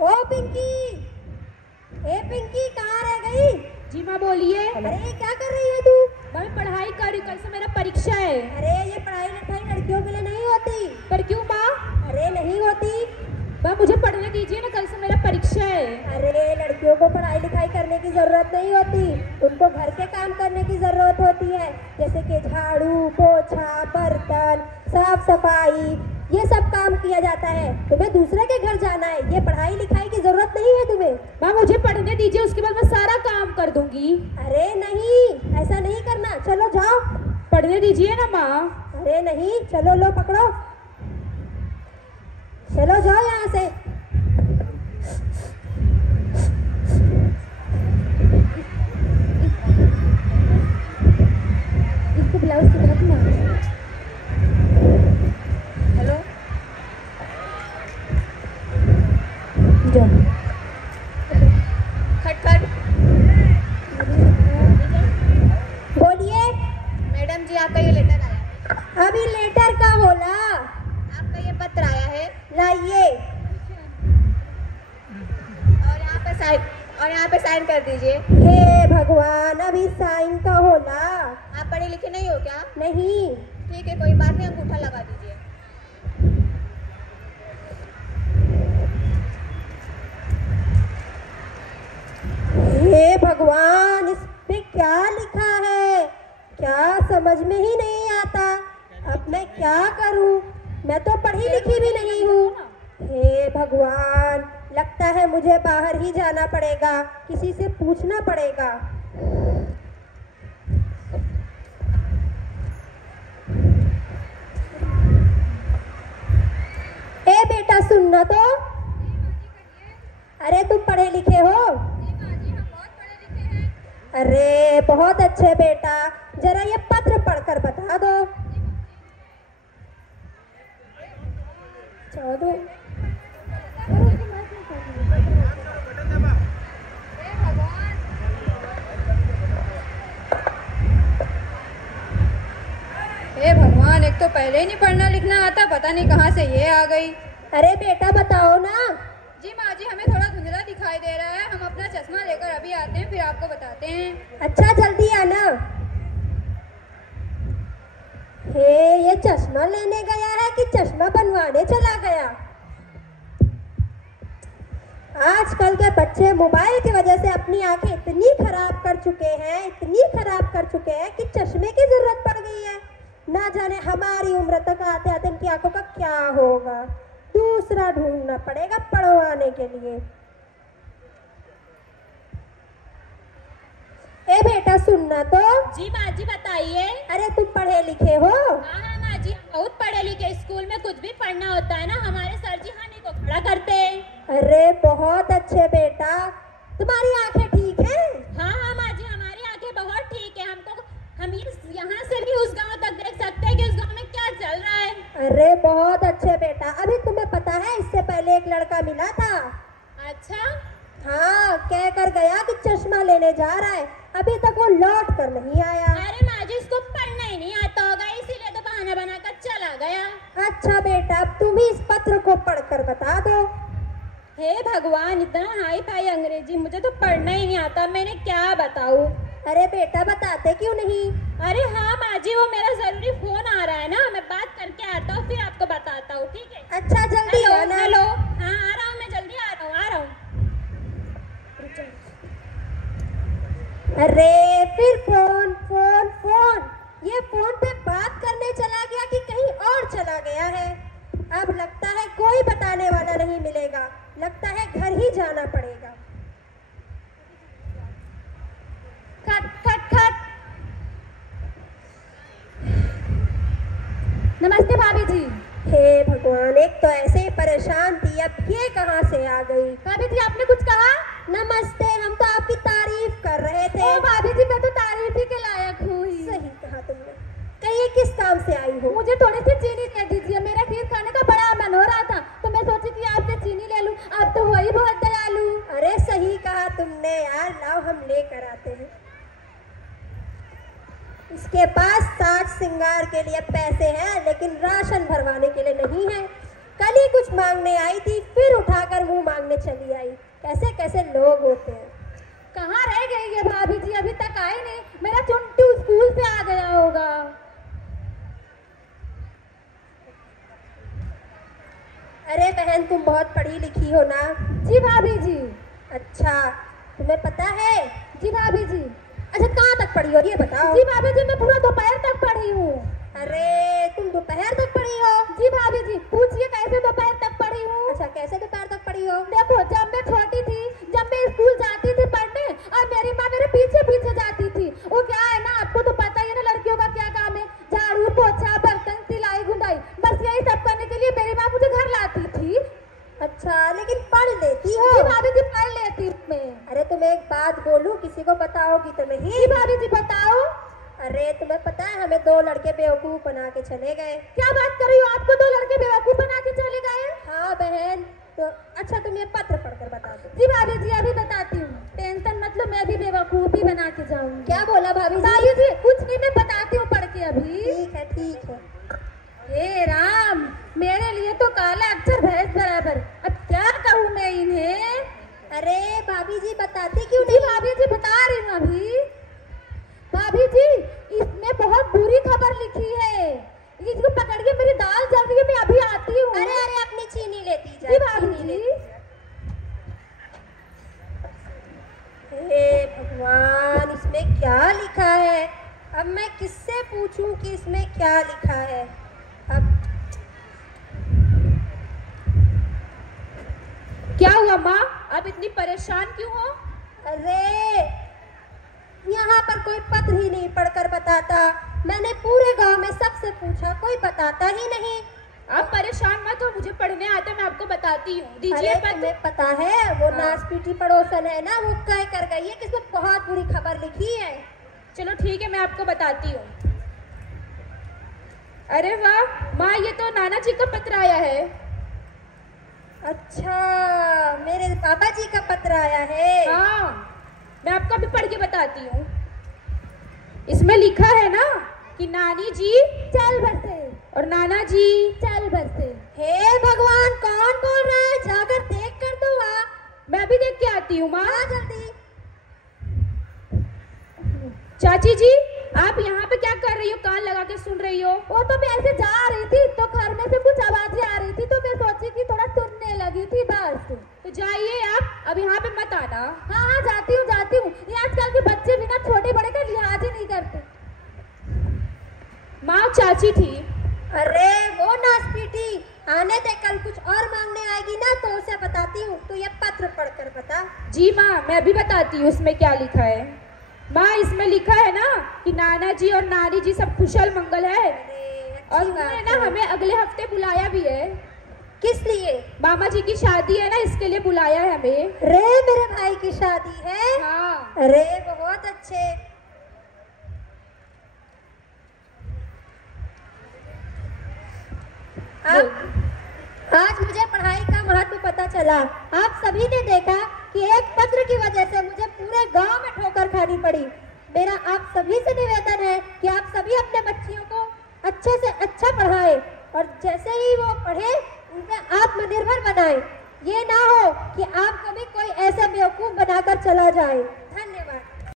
ओ पिंकी, ए पिंकी कहाँ रह गई? जी माँ बोलिए। अरे क्या कर रही है तू? मैं पढ़ाई कर रही हूँ, कल से मेरा परीक्षा है। अरे ये पढ़ाई लिखाई लड़कियों के लिए नहीं होती। पर क्यों माँ? अरे नहीं होती। माँ मुझे पढ़ने दीजिए ना, कल से मेरा परीक्षा है। अरे लड़कियों को पढ़ाई लिखाई करने की जरूरत नहीं होती, उनको घर के काम करने की जरूरत होती है, जैसे कि झाड़ू पोछा बर्तन साफ सफाई, ये सब काम किया जाता है। तुम्हें दूसरे के घर जाना है, ये पढ़ाई लिखाई की जरूरत नहीं है तुम्हें। माँ मुझे पढ़ने दीजिए, उसके बाद मैं सारा काम कर दूंगी। अरे नहीं, ऐसा नहीं करना, चलो जाओ। पढ़ने दीजिए ना माँ। अरे नहीं, चलो लो पकड़ो, चलो जाओ यहाँ से। इसको ब्लाउज की तरफ ना। हेलो जो खट खट। बोलिए। मैडम जी आपका ये लेटर आया है। अभी लेटर का बोला? आपका ये पत्र आया है लाइए। और यहाँ पे साइन कर दीजिए। हे भगवान, अभी साइन का होला? आप पढ़े लिखे नहीं हो क्या? नहीं। ठीक है कोई बात नहीं, अंगूठा लगा दीजिए। हे भगवान, इस पे क्या लिखा है? क्या समझ में ही नहीं आता। अब मैं क्या करूं? मैं तो पढ़ी लिखी भी नहीं हूँ। हे भगवान, लगता है मुझे बाहर ही जाना पड़ेगा, किसी से पूछना पड़ेगा। ए बेटा सुनना तो। अरे तुम पढ़े लिखे हो? अरे बहुत अच्छे बेटा, जरा ये पत्र पढ़कर बता दो। चलो हे भगवान, एक तो पहले ही नहीं पढ़ना लिखना आता, पता नहीं कहाँ से ये आ गई। अरे बेटा बताओ ना। जी माँ जी, हमें थोड़ा धुंधला दिखाई दे रहा है, हम अपना चश्मा लेकर अभी आते हैं, फिर आपको बताते हैं। अच्छा जल्दी आना। हे, ये चश्मा लेने गया है कि चश्मा बनवाने चला गया? आजकल के बच्चे मोबाइल की वजह से अपनी आंखें इतनी खराब कर चुके हैं, इतनी खराब कर चुके हैं कि चश्मे की जरूरत पड़ गई है। ना जाने हमारी उम्र तक आते आते इनकी आंखों का क्या होगा। दूसरा ढूंढना पड़ेगा पढ़वाने के लिए। ए बेटा सुनना तो। जी माँ जी बताइए। अरे तुम पढ़े लिखे हो? हाँ हाँ माँ जी, बहुत पढ़े लिखे। स्कूल में कुछ भी पढ़ना होता है ना, हमारे सर जी हमें को खड़ा करते हैं। अरे बहुत अच्छे बेटा, तुम्हारी आंखें ठीक हैं? हाँ हाँ माँ जी, हमारी आंखें बहुत ठीक है। हम यहाँ से भी उस गांव तक देख सकते हैं कि उस गांव में क्या चल रहा है। अरे बहुत अच्छे बेटा। अभी तुम्हें पता है, इससे पहले एक लड़का मिला था। अच्छा। हाँ, कह कर गया कि चश्मा लेने जा रहा है, अभी तक वो लौट कर नहीं आया। अरे माँ जी, इसको पढ़ना ही नहीं आता होगा, इसीलिए तो बहाना बनाकर चला गया। अच्छा बेटा, अब तुम ही इस पत्र को पढ़कर बता दो। हे भगवान, इतना हाई फाई अंग्रेजी, मुझे तो पढ़ना ही नहीं आता, मैंने क्या बताऊँ। अरे बेटा बताते क्यों नहीं? अरे हाँ माँ जी, वो मेरा जरूरी फोन आ रहा है ना, मैं बात करके आता हूँ, फिर आपको बताता हूँ, ठीक है? अच्छा जल्दी हेलो आना। हेलो, हाँ आ रहा हूँ, मैं जल्दी आ रहा हूँ। अरे फिर फोन फोन फोन, ये फोन पे बात करने चला गया कि कहीं और चला गया है। अब लगता है कोई बताने वाला नहीं मिलेगा, लगता है घर ही जाना पड़ेगा। खट खट खट। नमस्ते भाभी जी। हे भगवान, एक तो ऐसे ही परेशान थी, अब ये कहाँ से आ गई? भाभी जी आपने कुछ कहा? नमस्ते, हम तो आपकी तारीफ कर रहे थे। ओ भाभी जी, मैं तो तारीफ ही के लायक हूँ ही। सही कहा तुमने। कहिए किस काम से आई हो? मुझे थोड़ी सी चीनी दे दीजिए, मेरा खीर खाने का बड़ा मन हो रहा था, तो मैं सोची कि आपसे चीनी ले लूं। आप तो वही बहुत दयालु। अरे सही कहा तुमने यार, लाओ हम लेकर आते हैं। इसके पास साज श्रृंगार के लिए पैसे हैं, लेकिन राशन भरवाने के लिए नहीं है। कल ही कुछ मांगने आई थी, फिर उठाकर मुंह मांगने चली आई। कैसे कैसे लोग होते हैं। कहाँ रह गई है भाभी जी, अभी तक आई नहीं। मेरा चुंटू स्कूल से आ गया होगा। अरे बहन, तुम बहुत पढ़ी लिखी हो ना? जी भाभी जी। अच्छा, तुम्हें पता है? जी भाभी जी। अच्छा, कहाँ तक पढ़ी हो ये बताओ। जी भाभी जी, मैं पूरा दोपहर तक पढ़ी हूँ। अरे तुम दोपहर तक पढ़ी हो? जी भाभी जी। पूछिए कैसे दोपहर तक पढ़ी हूँ। अच्छा, कैसे दोपहर तक पढ़ी हो? देखो, जब मैं छोटी थी, जब मैं स्कूल जाती थी पढ़ने, और मेरी माँ मेरे पीछे पीछे जाती थी। वो क्या है ना, आपको तो पता ही है ना लड़कियों का क्या काम है, झाड़ू पोछा बर्तन सिलाई गुंदाई, बस यही सब करने के लिए मेरी माँ मुझे घर लाती थी। अच्छा, लेकिन पढ़ लेती हो? जी भाभी जी, पढ़ लेती हूँ मैं। अरे तुम्हें एक बात बोलूं, किसी को बताओगी तो नहीं? जी भाभी जी, बताओ। अरे तुम्हें पता है, हमें 2 लड़के बेवकूफ बना के चले गए। क्या बात कर रही हो, आपको 2 लड़के बेवकूफ बना के चले गए? हाँ बहन, तो अच्छा तुम ये पत्र पढ़कर बता दो। जी भाभी जी, अभी बताती हूँ, टेंशन मतलब मैं भी बेवकूफी बना के जाऊंगी। क्या बोला भाभी जी? भाभी जी कुछ नहीं, मैं बताती हूँ पढ़ के अभी। ठीक है ठीक है। हे राम, मेरे लिए तो काला अक्षर भैंस बराबर। अब क्या कहूँ मैं इन्हें। अरे भाभी जी बताती क्यों जी नहीं? भाभी जी, बता रही हूँ अभी। भाभी जी, इसमें बहुत बुरी खबर लिखी है। इसको पकड़ के मेरी दाल जल रही है, मैं अभी आती हूँ। अरे अरे, अपनी चीनी लेती जा। जी भाभी चीनी जी। हे भगवान, इसमें क्या लिखा है? अब मैं किससे पूछूं कि इसमें क्या लिखा है? अब क्या हुआ माँ, आप इतनी परेशान क्यों हो? अरे यहाँ पर कोई पत्र ही नहीं पढ़कर बताता। मैंने पूरे गांव में सबसे पूछा, कोई बताता ही नहीं। आप परेशान मत हो, मुझे पढ़ने आता है, मैं आपको बताती हूँ। दीजिए अरे पत्र। तुम्हें पता है, वो नासपीटी पड़ोसन है ना, वो कह कर गई है कि इसमें बहुत बुरी खबर लिखी है। चलो ठीक है, मैं आपको बताती हूँ। अरे वाह माँ, ये तो नाना जी का पत्र आया है। अच्छा, मेरे पापा जी का पत्र आया है। हाँ, मैं आपको अभी पढ़ के बताती हूँ। इसमें लिखा है ना कि नानी जी चल बसे और नाना जी चल बसे। हे भगवान, कौन बोल रहा है? जाकर देख कर दो। मैं अभी देख के आती हूँ माँ। जल्दी। चाची जी, आप यहाँ पे क्या कर रही हो, कान लगा के सुन रही हो? वो तो मैं ऐसे जा रही थी तो घर में से कुछ आवाजें आ रही थी, तो मैं सोची कि थोड़ा सुनने लगी थी बस। तो जाइए आप, अब यहाँ पे मत आना। हाँ हाँ, जाती हूँ जाती हूँ। ये आजकल के बच्चे बिना छोटे बड़े का लिहाज ही नहीं करते। माँ चाची थी। अरे वो नासपीटी आने दे, कल कुछ और मांगने आएगी ना तो उसे बताती हूँ। तो ये पत्र पढ़कर बता। जी माँ, मैं अभी बताती हूँ इसमें क्या लिखा है। माँ, इसमें लिखा है ना कि नाना जी और नानी जी सब कुशल मंगल है। और उन्होंने ना हमें अगले हफ्ते बुलाया भी है। किस लिए? मामा जी की शादी है ना, इसके लिए बुलाया है हमें। रे मेरे भाई की शादी है? हाँ। अरे बहुत अच्छे। आज मुझे पढ़ाई का महत्व पता चला। आप सभी ने देखा कि एक पत्र की वजह से मुझे पूरे गांव में ठोकर खानी पड़ी। मेरा आप सभी से निवेदन है